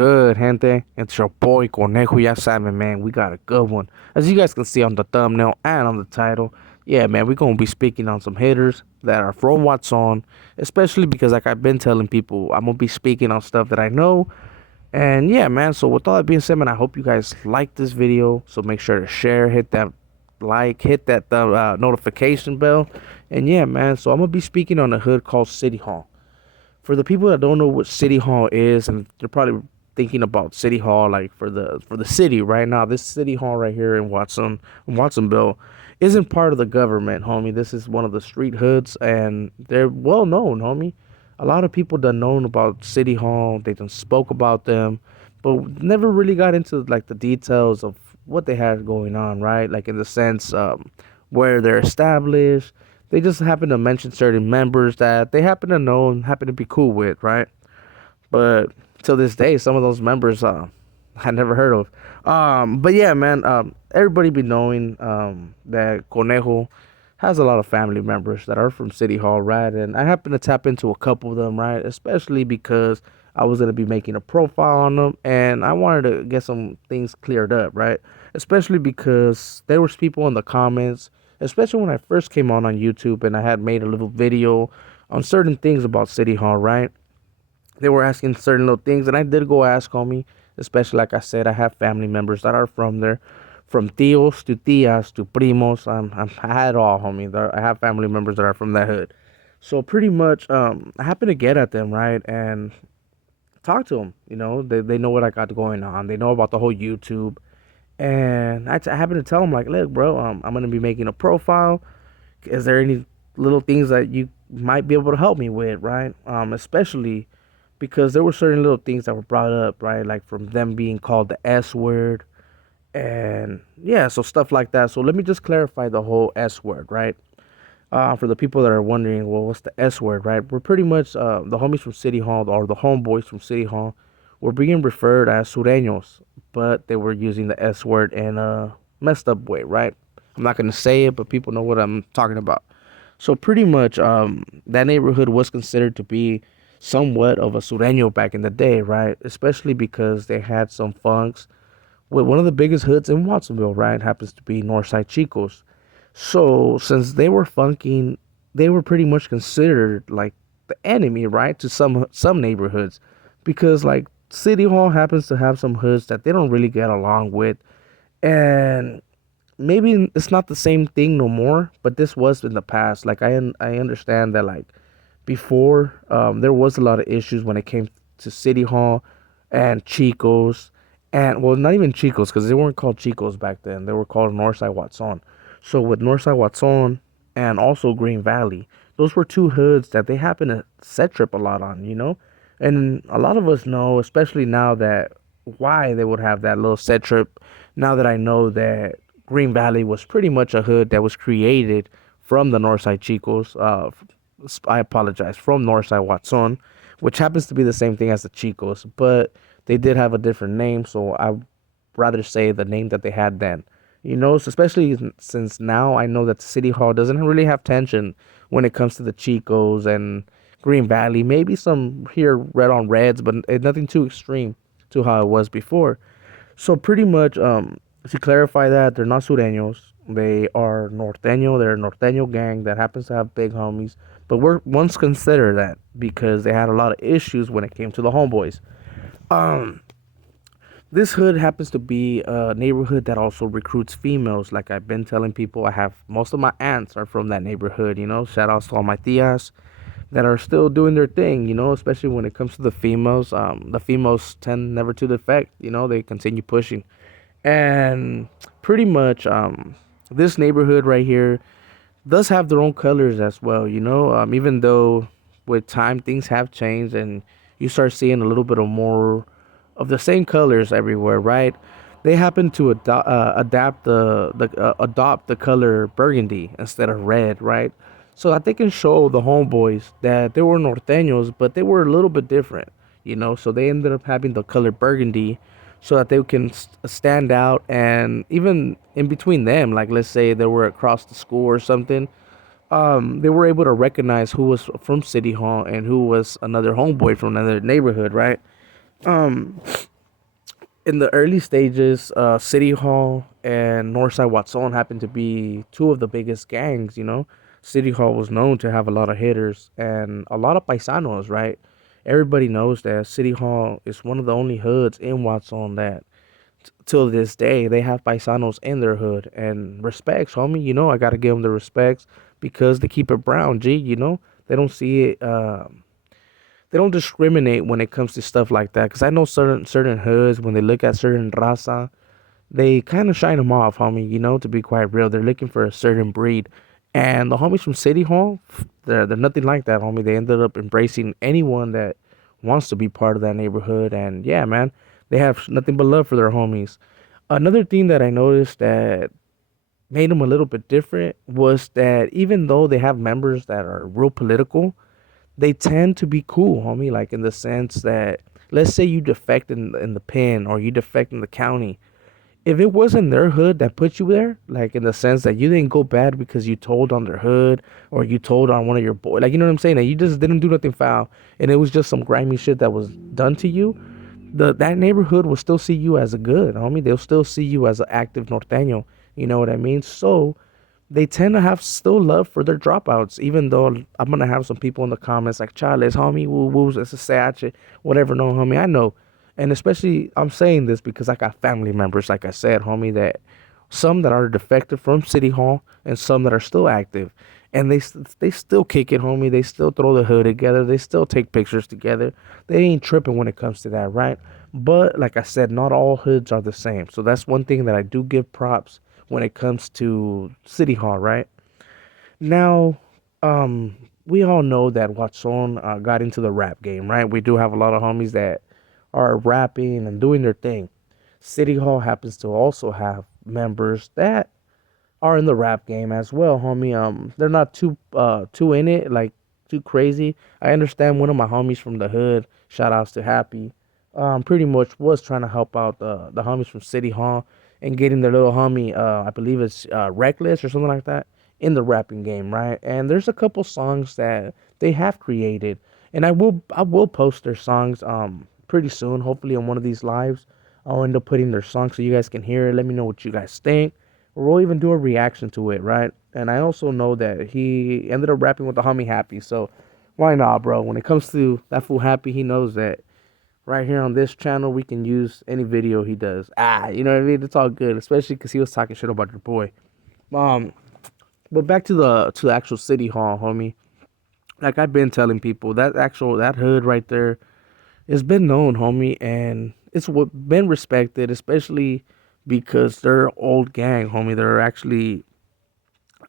good, gente? It's your boy Conejo, ya saben, man. We got a good one. As you guys can see on the thumbnail and on the title, yeah, man, we're gonna be speaking on some hitters that are from Watson, especially because, like I've been telling people, I'm gonna be speaking on stuff that I know. And yeah, man, so with all that being said, man, I hope you guys like this video. So make sure to share, hit that like, hit that notification bell. And yeah, man, so I'm gonna be speaking on a hood called City Hall. For the people that don't know what City Hall is, and they're probably thinking about City Hall like for the city right now, this City Hall right here in Watsonville, isn't part of the government, homie. This is one of the street hoods, and they're well known, homie. A lot of people done known about City Hall. They done spoke about them, but never really got into like the details of what they had going on, right? Like in the sense where they're established. They just happen to mention certain members that they happen to know and happen to be cool with, right? But till this day, some of those members I never heard of. But yeah, man, everybody be knowing that Conejo has a lot of family members that are from City Hall, right? And I happen to tap into a couple of them, right? Especially because I was gonna be making a profile on them, and I wanted to get some things cleared up, right? Especially because there was people in the comments, especially when I first came on YouTube, and I had made a little video on certain things about City Hall, right? They were asking certain little things, and I did go ask, homie. Especially, like I said, I have family members that are from there, from tios to tias to primos. I had it all, homie. I have family members that are from that hood. So pretty much, I happen to get at them, right, and talk to them. They know what I got going on. They know about the whole YouTube, and I happen to tell them like, look, bro, I'm gonna be making a profile. Is there any little things that you might be able to help me with, right? Especially because there were certain little things that were brought up, right? Like from them being called the S word, and yeah, so stuff like that. So let me just clarify the whole S word, right? For the people that are wondering, well, what's the S word, right? We're pretty much the homies from City Hall, or the homeboys from City Hall, were being referred as sureños, but they were using the S word in a messed up way, right? I'm not gonna say it, but people know what I'm talking about. So pretty much, that neighborhood was considered to be somewhat of a sureño back in the day, right? Especially because they had some funks with one of the biggest hoods in Watsonville, right? Happens to be Northside Chicos. So since they were funking, they were pretty much considered like the enemy, right? To some neighborhoods, because like City Hall happens to have some hoods that they don't really get along with, and maybe it's not the same thing no more, but this was in the past. Like I understand that like before, there was a lot of issues when it came to City Hall and Chicos, and well, not even Chicos, because they weren't called Chicos back then. They were called Northside Watson. So with Northside Watson and also Green Valley, those were two hoods that they happen to set trip a lot on. And a lot of us know, especially now, that why they would have that little set trip. Now that I know that Green Valley was pretty much a hood that was created from the Northside Chicos. I apologize, from Northside Watson, which happens to be the same thing as the Chicos, but they did have a different name, so I'd rather say the name that they had then. So especially since now I know that City Hall doesn't really have tension when it comes to the Chicos and Green Valley. Maybe some here red on reds, but nothing too extreme to how it was before. So pretty much, to clarify that, they're not sureños. They are Norteño. They're a Norteño gang that happens to have big homies. But we're once considered that because they had a lot of issues when it came to the homeboys. Um, this hood happens to be a neighborhood that also recruits females. Like I've been telling people, I have most of my aunts are from that neighborhood. Shout outs to all my tias that are still doing their thing. Especially when it comes to the females. The females tend never to defect. They continue pushing, and pretty much, this neighborhood right here does have their own colors as well. Even though with time things have changed and you start seeing a little bit of more of the same colors everywhere, right? They happen to adopt the color burgundy instead of red, right? So that they can show the homeboys that they were norteños, but they were a little bit different. So they ended up having the color burgundy so that they can stand out, and even in between them, like let's say they were across the school or something, they were able to recognize who was from City Hall and who was another homeboy from another neighborhood, right? In the early stages, City Hall and Northside Watson happened to be two of the biggest gangs. City Hall was known to have a lot of hitters and a lot of paisanos, right? Everybody knows that City Hall is one of the only hoods in Watson that, till this day, they have paisanos in their hood and respects, homie. I gotta give them the respects because they keep it brown. G, they don't see it. They don't discriminate when it comes to stuff like that. Cause I know certain hoods, when they look at certain raza, they kind of shine them off, homie. To be quite real, they're looking for a certain breed. And the homies from City Hall, they're nothing like that, homie. They ended up embracing anyone that wants to be part of that neighborhood. And yeah, man, they have nothing but love for their homies. Another thing that I noticed that made them a little bit different was that even though they have members that are real political, they tend to be cool, homie. Like in the sense that, let's say you defect in the pen or you defect in the county. If it wasn't their hood that put you there, like in the sense that you didn't go bad because you told on their hood or you told on one of your boys, like you know what I'm saying, that you just didn't do nothing foul, and it was just some grimy shit that was done to you, that neighborhood will still see you as a good, homie. They'll still see you as an active norteño. You know what I mean? So they tend to have still love for their dropouts, even though I'm gonna have some people in the comments like, Charles, homie, woo woo, it's a CH, whatever. No, homie, I know. And especially, I'm saying this because I got family members, like I said, homie, that some that are defected from City Hall and some that are still active. And they still kick it, homie. They still throw the hood together. They still take pictures together. They ain't tripping when it comes to that, right? But like I said, not all hoods are the same. So that's one thing that I do give props when it comes to City Hall, right? Now, we all know that Watson got into the rap game, right? We do have a lot of homies that are rapping and doing their thing. City Hall happens to also have members that are in the rap game as well, homie. They're not too in it, like too crazy. I understand one of my homies from the hood, shout outs to Happy, pretty much was trying to help out the homies from City Hall and getting their little homie, I believe it's Reckless or something like that, in the rapping game, right? And there's a couple songs that they have created, and I will post their songs pretty soon, hopefully on one of these lives. I'll end up putting their songs so you guys can hear it. Let me know what you guys think, or we'll even do a reaction to it, right? And I also know that he ended up rapping with the homie Happy, so why not, bro? When it comes to that fool Happy, he knows that right here on this channel we can use any video he does. You know what I mean? It's all good, especially because he was talking shit about your boy. Um, but back to the actual City Hall, homie. Like I've been telling people, that hood right there, it's been known, homie, and it's been respected, especially because they're old gang, homie. They're actually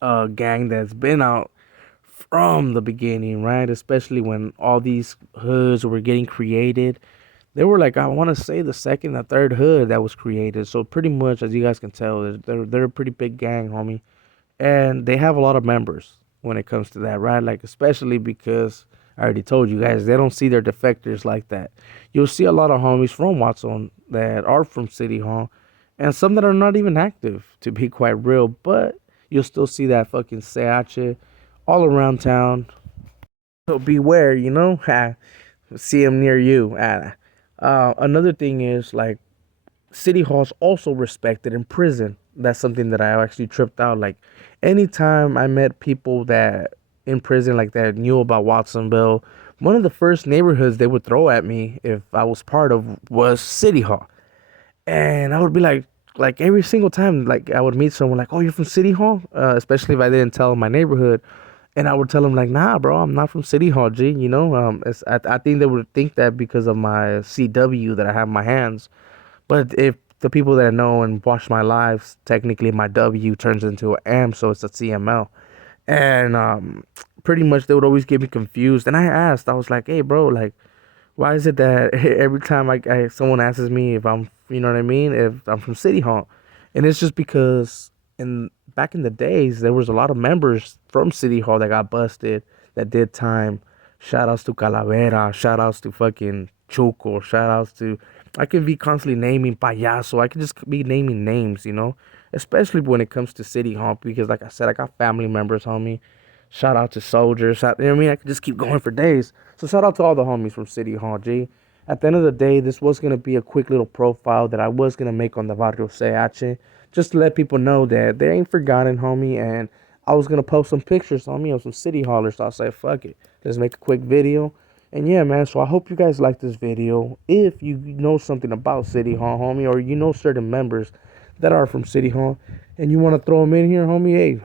a gang that's been out from the beginning, right? Especially when all these hoods were getting created. They were like, I want to say the second or third hood that was created. So pretty much, as you guys can tell, they're a pretty big gang, homie, and they have a lot of members when it comes to that, right? Like especially because I already told you guys they don't see their defectors like that. You'll see a lot of homies from Watson that are from City Hall, and some that are not even active, to be quite real. But you'll still see that fucking CH all around town. So beware, see them near you. Another thing is like City Hall's also respected in prison. That's something that I actually tripped out. Like anytime I met people that in prison like that knew about Watsonville, one of the first neighborhoods they would throw at me if I was part of was City Hall. And I would be like every single time, like I would meet someone like, "Oh, you're from City Hall," especially if I didn't tell them my neighborhood, and I would tell them like, "Nah, bro, I'm not from City Hall, G." I think they would think that because of my CW that I have in my hands, but if the people that know and watch my lives, technically my W turns into an M, so it's a CML. And pretty much they would always get me confused. And I asked, I was like, "Hey, bro, like, why is it that every time someone asks me if I'm, you know what I mean, if I'm from City Hall?" And it's just because in back in the days there was a lot of members from City Hall that got busted, that did time. Shout outs to Calavera, shout outs to fucking Chuco, shout outs to, I can be constantly naming payaso. I can just be naming names, especially when it comes to City Hall because like I said, I got family members, homie. Shout out to soldiers. You know what I mean? I could just keep going for days. So shout out to all the homies from City Hall, G. At the end of the day, this was gonna be a quick little profile that I was gonna make on the Barrio CH, just to let people know that they ain't forgotten, homie. And I was gonna post some pictures on me of some city haulers. So I said, fuck it, let's make a quick video. And yeah, man. So I hope you guys like this video. If you know something about City Hall, homie, or you know certain members that are from City Hall, and you want to throw them in here, homie, hey,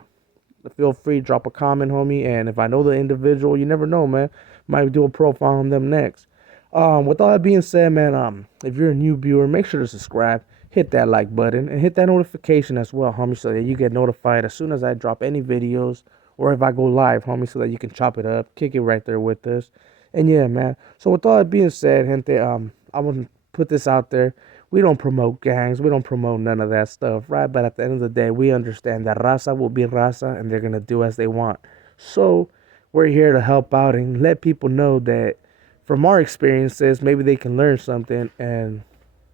feel free, drop a comment, homie. And if I know the individual, you never know, man. Might do a profile on them next. With all that being said, man, if you're a new viewer, make sure to subscribe, hit that like button, and hit that notification as well, homie, so that you get notified as soon as I drop any videos or if I go live, homie, so that you can chop it up, kick it right there with us. And yeah, man. So with all that being said, gente, I want to put this out there. We don't promote gangs. We don't promote none of that stuff, right? But at the end of the day, we understand that raza will be raza and they're going to do as they want. So we're here to help out and let people know that from our experiences, maybe they can learn something and,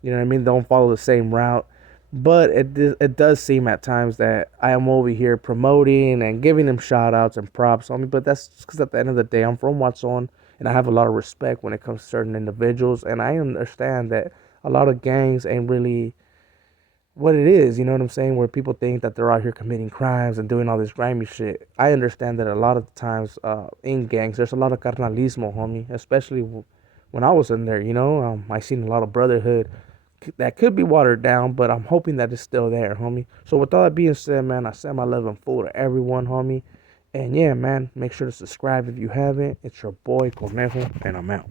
you know what I mean, don't follow the same route. But it does seem at times that I am over here promoting and giving them shout outs and props on me. But that's because at the end of the day, I'm from Watson and I have a lot of respect when it comes to certain individuals. And I understand that a lot of gangs ain't really what it is, you know what I'm saying? Where people think that they're out here committing crimes and doing all this grimy shit. I understand that a lot of the times in gangs, there's a lot of carnalismo, homie, especially when I was in there, you know? I seen a lot of brotherhood that could be watered down, but I'm hoping that it's still there, homie. So with all that being said, man, I send my love and full to everyone, homie. And yeah, man, make sure to subscribe if you haven't. It's your boy, Conejo, and I'm out.